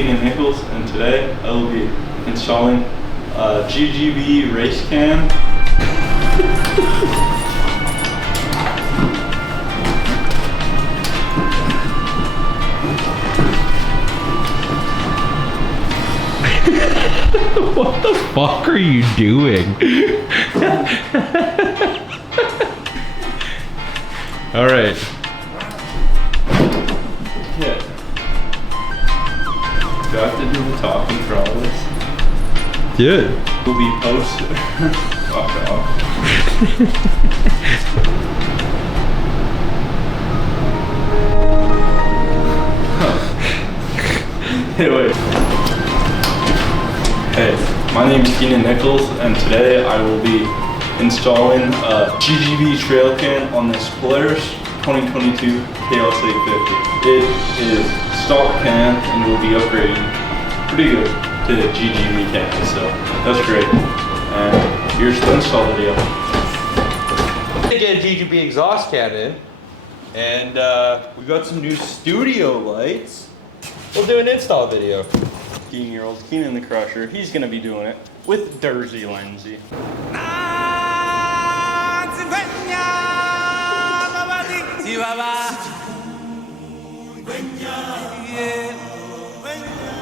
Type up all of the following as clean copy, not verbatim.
Keenan and today I will be installing a GGB race cam. What the fuck are you doing? All right. Yeah. Do I have to do the talking for all of this? Do it. Will be posted. Fuck off. Anyway. Hey, my name is Keenan and today I will be installing a GGB Trail cam on this Polaris 2022 KHAOS 850. It is stock cam and will be upgrading pretty good to the GGB cam, so that's great. And here's the install video. To get a GGB exhaust can in, and we got some new studio lights. We'll do an install video. 15-year-old Keenan the Crusher, he's gonna be doing it with Dersy Lindsay.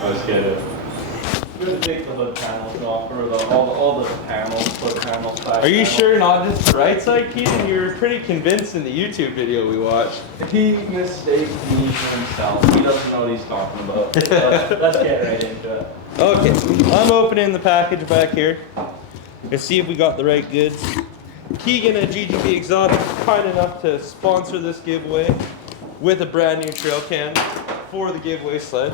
I was kidding. I'm gonna take the hood panels off, or all the panels, hood panels, side Are you panels. sure not just the right side, Keegan? You were pretty convinced in the YouTube video we watched. He mistakes me himself. He doesn't know what he's talking about. Let's get right into it. Okay, I'm opening the package back here. Let's see if we got the right goods. Keegan at GGB Exotic was kind enough to sponsor this giveaway with a brand new trail cam for the giveaway sled.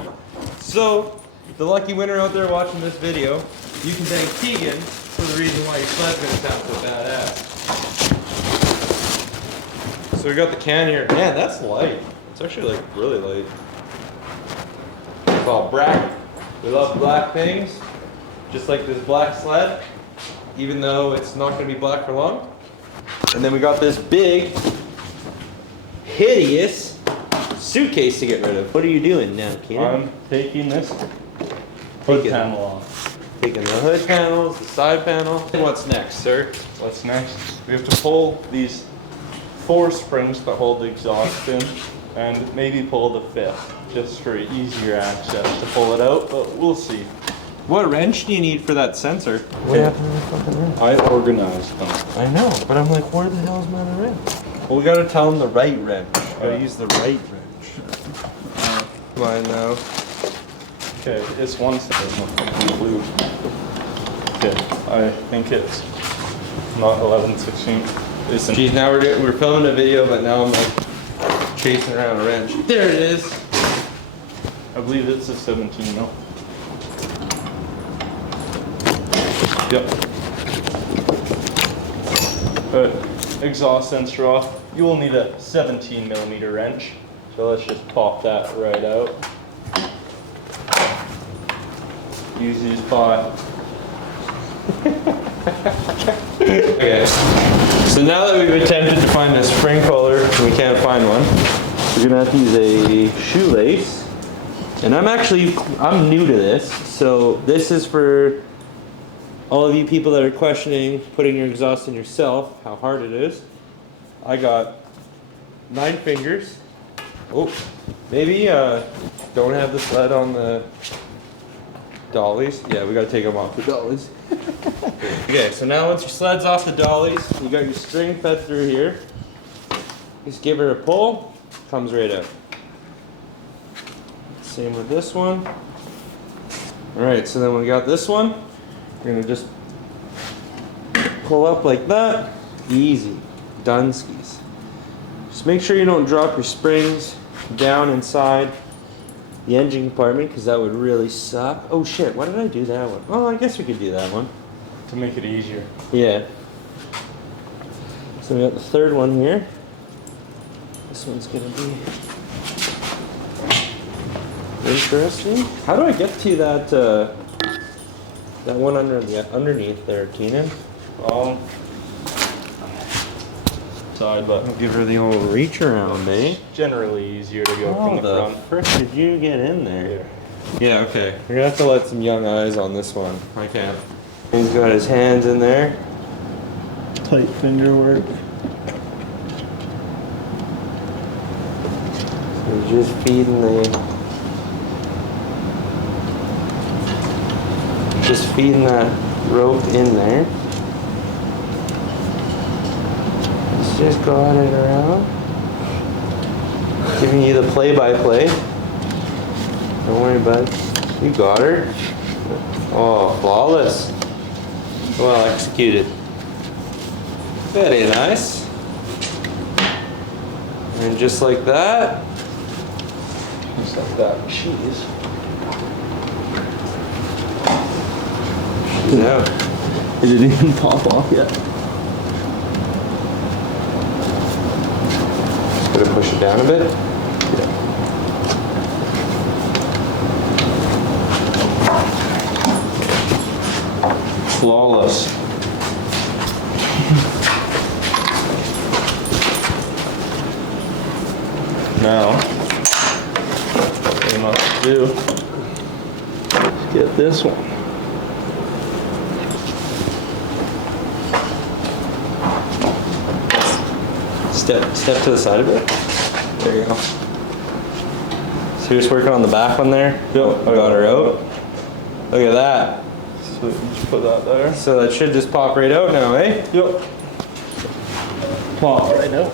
So, the lucky winner out there watching this video, you can thank Keegan for the reason why your sled's gonna sound so badass. So we got the can here. Man, that's light. It's actually like really light. It's all black. We love black things, just like this black sled, even though it's not gonna be black for long. And then we got this big, hideous suitcase to get rid of. What are you doing now, Keegan? I'm taking this hood panel off. Taking the hood panels, the side panel. And what's next, sir? What's next? We have to pull these 4 springs that hold the exhaust in, and maybe pull the 5th, just for easier access to pull it out, but we'll see. What wrench do you need for that sensor? What happened to the fucking wrench? I organized them. I know, but I'm like, where the hell is my other wrench? Well, we gotta tell them the right wrench. Gotta use the right wrench. Mine now. Okay, it's one include. Okay, I think it's not 11/16. Geez, now we're filming a video, but now I'm like chasing around a wrench. There it is. I believe it's a 17 mil. Yep. Exhaust sensor off. You will need a 17 millimeter wrench. So let's just pop that right out. Use these by. Okay. So now that we've attempted to find a spring puller and we can't find one, we're gonna have to use a shoelace. And I'm new to this, so this is for all of you people that are questioning putting your exhaust in yourself, how hard it is. I got 9 fingers. Oh, maybe don't have the sled on the dollies. Yeah, we gotta take them off the dollies. Okay, so now once your sled's off the dollies, you got your string fed through here. Just give her a pull, comes right out. Same with this one. Alright, so then we got this one. We're gonna just pull up like that. Easy. Dunskies. Just make sure you don't drop your springs down inside the engine compartment, because that would really suck. Oh shit, why did I do that one? Oh, I guess we could do that one. To make it easier. Yeah. So we got the third one here. This one's gonna be interesting. How do I get to that that one underneath there, Keenan? Side button. I'll give her the old reach around, eh? Generally easier to go from the How front. the frick did you get in there? Yeah, okay. We're gonna have to let some young eyes on this one. I can't. He's got his hands in there. Tight finger work. So he's just feeding that rope in there. He's just got it around. Giving you the play-by-play. Don't worry, bud. You got her. Oh, flawless. Well executed. Very nice. And just like that. Just like that. Cheese. She's out. Did it even pop off yet? Just gotta push it down a bit. Flawless. Now, what we must do is get this one. Step to the side of it. There you go. So you're just working on the back one there? Yep. I got her out. Look at that. So just put that there. So that should just pop right out now, eh? Yep. Pop right out.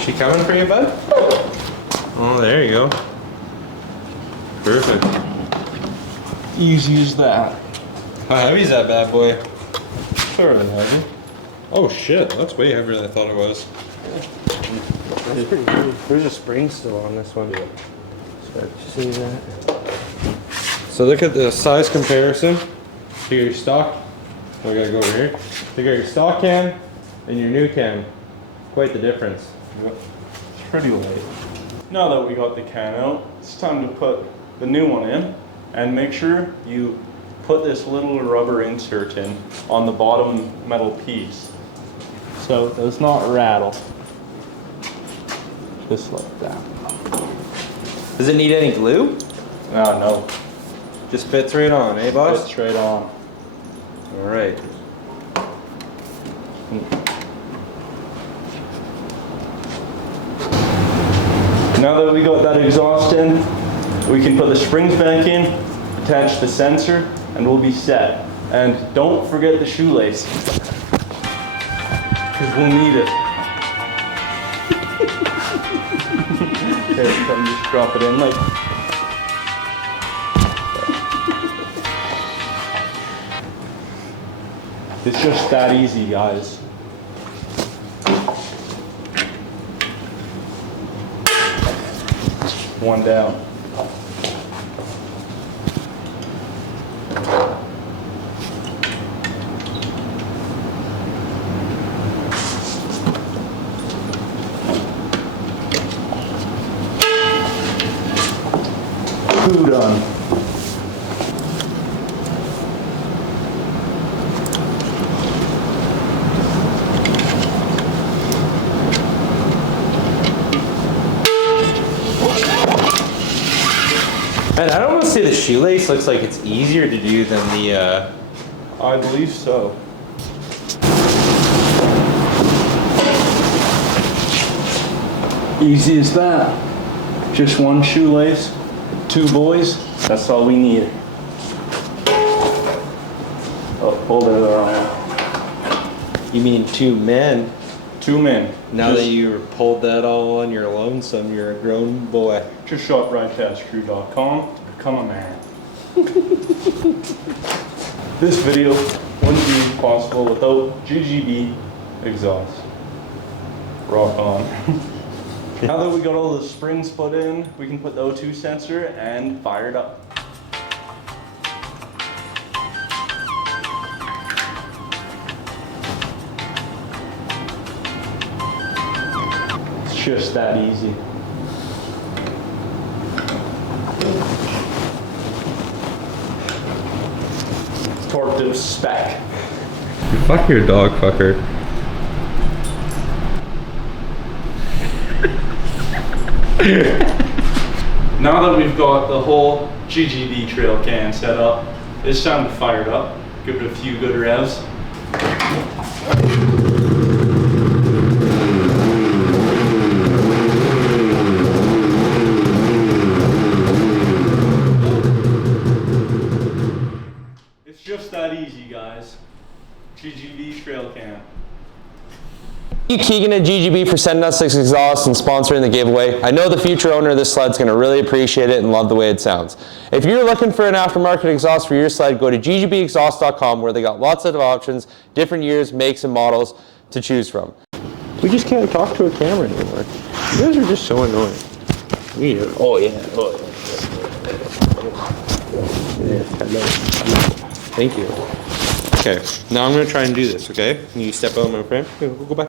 She coming for you, bud? Oh, there you go. Perfect. Easy as that. How heavy is that bad boy? Fairly heavy. Oh shit, that's way heavier than I thought it was. That's pretty good. There's a spring still on this one. Start to see that. So look at the size comparison to your stock. Oh, we gotta go over here. Look at your stock cam and your new cam. Quite the difference. Yep. It's pretty light. Now that we got the can out, it's time to put the new one in, and make sure you put this little rubber insert in on the bottom metal piece so it does not rattle. Just like that. Does it need any glue? No. Just fits right on, eh, boss? Fits right on. All right. Now that we got that exhaust in, we can put the springs back in, attach the sensor, and we'll be set. And don't forget the shoelace, because we'll need it. Here, then just drop it in like. It's just that easy, guys. One down. Two done. Man, I'd almost say the shoelace looks like it's easier to do than the, I believe so. Easy as that. Just one shoelace, two boys, that's all we need. Oh, hold it around. you mean 2 men. 2 men. Now that you pulled that all on your lonesome, you're a grown boy. Just shop ridecastcrew.com to become a man. This video wouldn't be possible without GGB exhaust. Rock on. Now that we got all the springs put in, we can put the O2 sensor and fire it up. It's just that easy. Torque to spec. Fuck your dog fucker. Now that we've got the whole GGB Trail can set up, it's time to fire it up. Give it a few good revs. It's just that easy, guys. GGB Trail can. Thank you, Keegan and GGB, for sending us this exhaust and sponsoring the giveaway. I know the future owner of this sled is going to really appreciate it and love the way it sounds. If you're looking for an aftermarket exhaust for your sled, go to ggpexhaust.com, where they got lots of options, different years, makes, and models to choose from. We just can't talk to a camera anymore. You guys are just so annoying. Oh yeah. Thank you. Okay, now I'm gonna try and do this, okay? Can you step out of my frame? We'll go back.